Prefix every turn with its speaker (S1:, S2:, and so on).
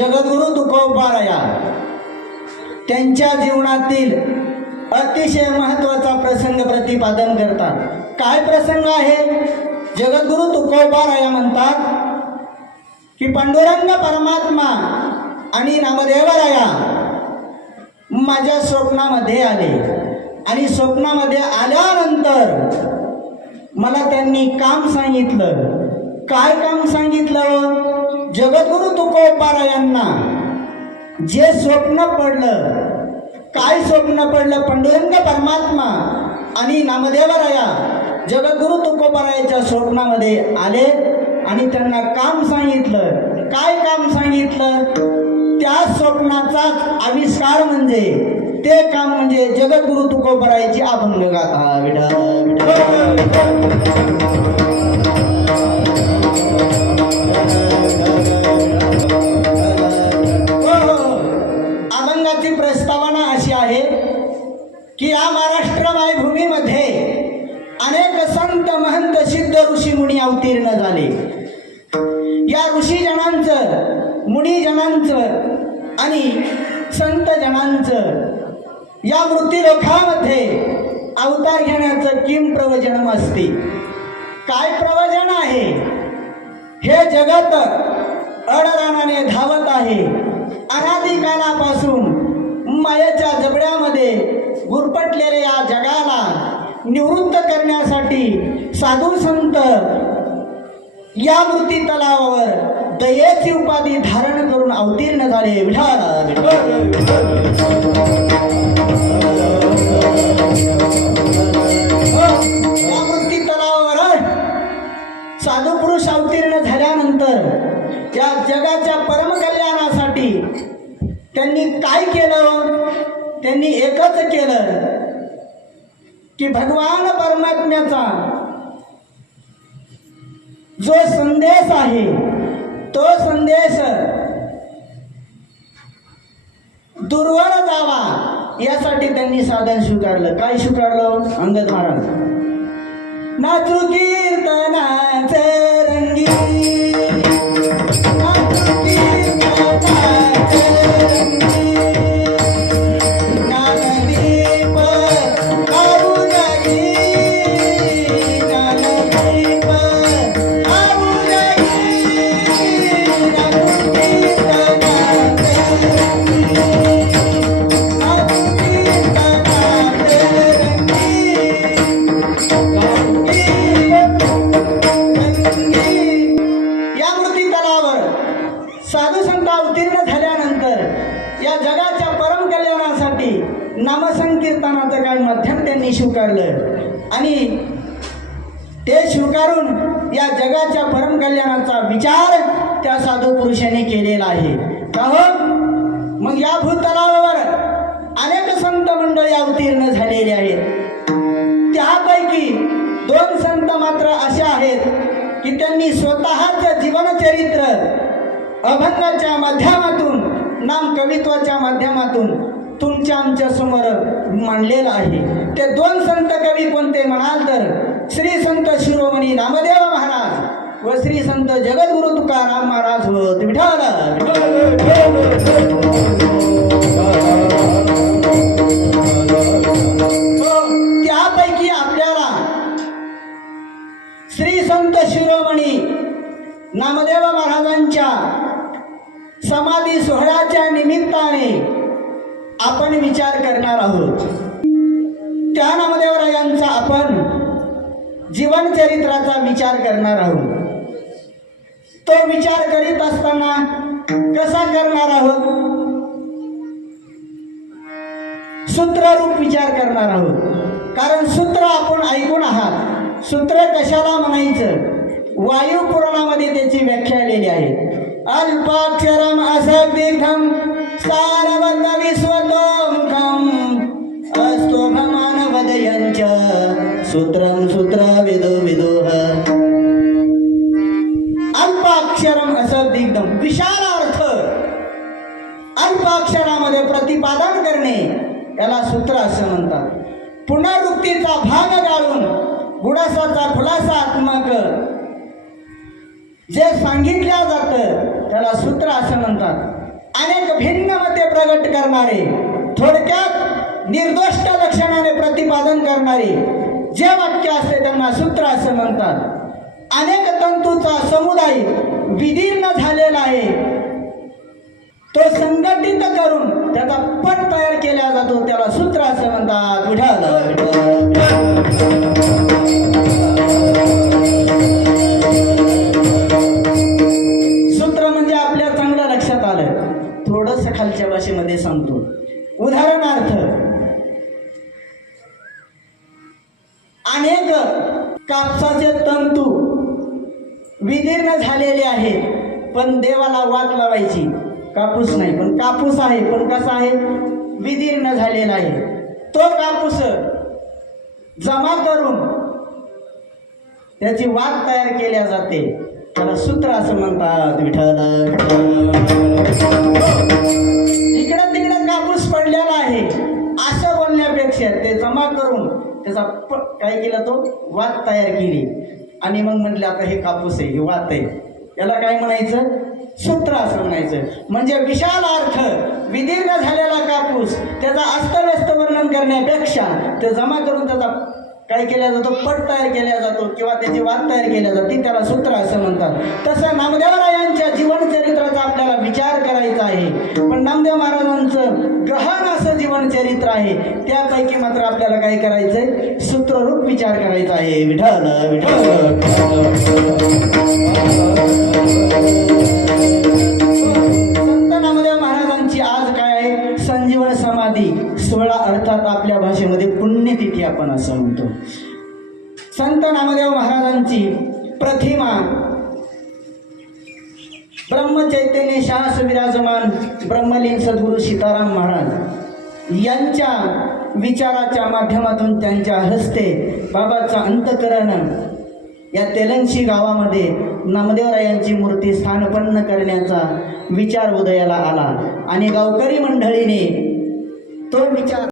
S1: जगद्गुरु तुकोबाराया त्यांच्या जीवनातील अतिशय महत्त्वाचा प्रसंग प्रतिपादन करतात. काय प्रसंग आहे? जगद्गुरु तुकोबाराया म्हणतात की पांडुरंग परमात्मा आणि नामदेवराया माझ्या स्वप्नामध्ये आले. आणि स्वप्नामध्ये आल्यानंतर मला त्यांनी काम सांगितलं. काय काम सांगितलं? जगद्गुरु तुकोबारायांना जे स्वप्न पडलं काय स्वप्न पडलं पांडुरंग परमात्मा आणि नामदेवराया जगद्गुरु तुकोबारायाच्या स्वप्नामध्ये आले आणि त्यांना काम सांगितलं. काय काम सांगितलं? त्या स्वप्नाचाच आविष्कार म्हणजे ते काम म्हणजे जगद्गुरु तुकोबरायाची अभंग गाथा विडा विडा हो, अभंगाची प्रस्तावना अशी आहे की या महाराष्ट्र मायभूमीमध्ये अनेक संत महंत सिद्ध ऋषी मुनी अवतीर्ण झाले. या ऋषीजनांचं मुनीजनांचं आणि संत जनांचं या मृत्यूलोकामध्ये अवतार घेण्याचं किम प्रवचन असते. काय प्रवचन आहे? हे जगत अडरानाने धावत आहे. अनादिकालापासून मायेच्या जबड्यामध्ये गुरपटलेल्या या जगाला निवृत्त करण्यासाठी साधू संत या मृती तलावावर दयेची उपाधी धारण करून अवतीर्ण झाले. विठा पुरुष अवतीर्ण झाल्यानंतर या जगाच्या परमकल्याणासाठी त्यांनी काय केलं? त्यांनी एकच केलं की भगवान परमात्म्याचा जो संदेश आहे तो संदेश दूरवर जावा यासाठी त्यांनी साधन स्वीकारलं. काय स्वीकारलं? अंगद महाराज. नाचू कीर्तनाचे you. स्वीकारलं आणि ते स्वीकारून या जगाच्या परम कल्याणाचा विचार त्या साधू पुरुषांनी केलेला आहे. का हो मग या भूतलावर अनेक संत मंडळी अवतीर्ण झालेले आहेत. त्यापैकी दोन संत मात्र असे आहेत की त्यांनी स्वतःच जीवनचरित्र अभंगाच्या माध्यमातून नाम कवित्वाच्या माध्यमातून तुमच्या आमच्यासमोर मांडलेलं आहे. ते दोन संत कवी कोणते म्हणाल तर श्री संत शिरोमणी नामदेव महाराज व श्री संत जगद्गुरु तुकाराम महाराज होत त्यापैकी आपल्याला श्री संत शिरोमणी नामदेव महाराजांच्या समाज आपण विचार करणार आहोत. त्या नामदेवरायांचा आपण जीवनचरित्राचा विचार करणार आहोत. तो विचार करीत असताना कसा करणार आहोत? सूत्ररूप विचार करणार आहोत. कारण सूत्र आपण ऐकून आहात. सूत्र कशाला म्हणायचं? वायू पुराणामध्ये त्याची व्याख्या आलेली आहे. अल्पाक्षरम असं दीर्घम सारवत विश्वतोमुखम अस्तोभमान वदयंच सूत्रम सूत्र विदो विदोह अल्पाक्षरम असं विशाल अर्थ अल्पाक्षरामध्ये प्रतिपादन करणे याला सूत्र असं म्हणतात। पुनरुक्तीचा भाग गाळून गुडासाचा खुलासात्मक जे सांगितल्या जातं त्याला सूत्र असं म्हणतात। अनेक भिन्न प्रगट करणारे थोडक्यात निर्दोष्ट लक्षणाने प्रतिपादन करणारे जे वाक्य असते त्यांना सूत्र असं म्हणतात. अनेक तंतूचा समुदाय विधी विदीर्ण झालेले आहेत. पण देवाला वाट लावायची. कापूस नाही पण कापूस आहे पण कसा आहे? विदीर्ण झालेला आहे. तो कापूस जमा करून त्याची वाट तयार केल्या जाते. त्याला सूत्र असं म्हणतात विठ्ठल इकडं तिकडं कापूस पडलेला आहे. असं बोलण्यापेक्षा ते जमा करून त्याचा प- काय केला तो? वाद तयार केली. आणि मग म्हटलं आता हे कापूस आहे हे वात आहे याला काय म्हणायचं? सूत्र असं म्हणायचं. म्हणजे विशाल अर्थ विदीर्ण झालेला कापूस त्याचा अस्तव्यस्त वर्णन करण्यापेक्षा ते जमा करून त्याचा काय केला जातो? पट तयार केला जातो किंवा त्याची वाद तयार केल्या जाते. त्याला सूत्र असं म्हणतात. तसं नामदेवरायांच्या जीवनचरित्राचा आपल्याला विचार करायचा आहे. पण नामदेव महाराजांचं गहन असं जीवनचरित्र आहे. त्यापैकी मात्र आपल्याला काय करायचंय? सूत्ररूप विचार करायचा आहे. विठल विठल आपण असं म्हणतो. संत नामदेव महाराजांची प्रतिमा. ब्रह्मचैतन्य शास विराजमान ब्रह्मलीन सद्गुरू सीताराम महाराज यांच्या विचाराच्या माध्यमातून त्यांच्या हस्ते बाबाचं अंतकरण या तेलंगशी गावामध्ये नामदेवरायांची मूर्ती स्थानपन्न करण्याचा विचार उदयाला आला. आणि गावकरी मंडळीने तो विचार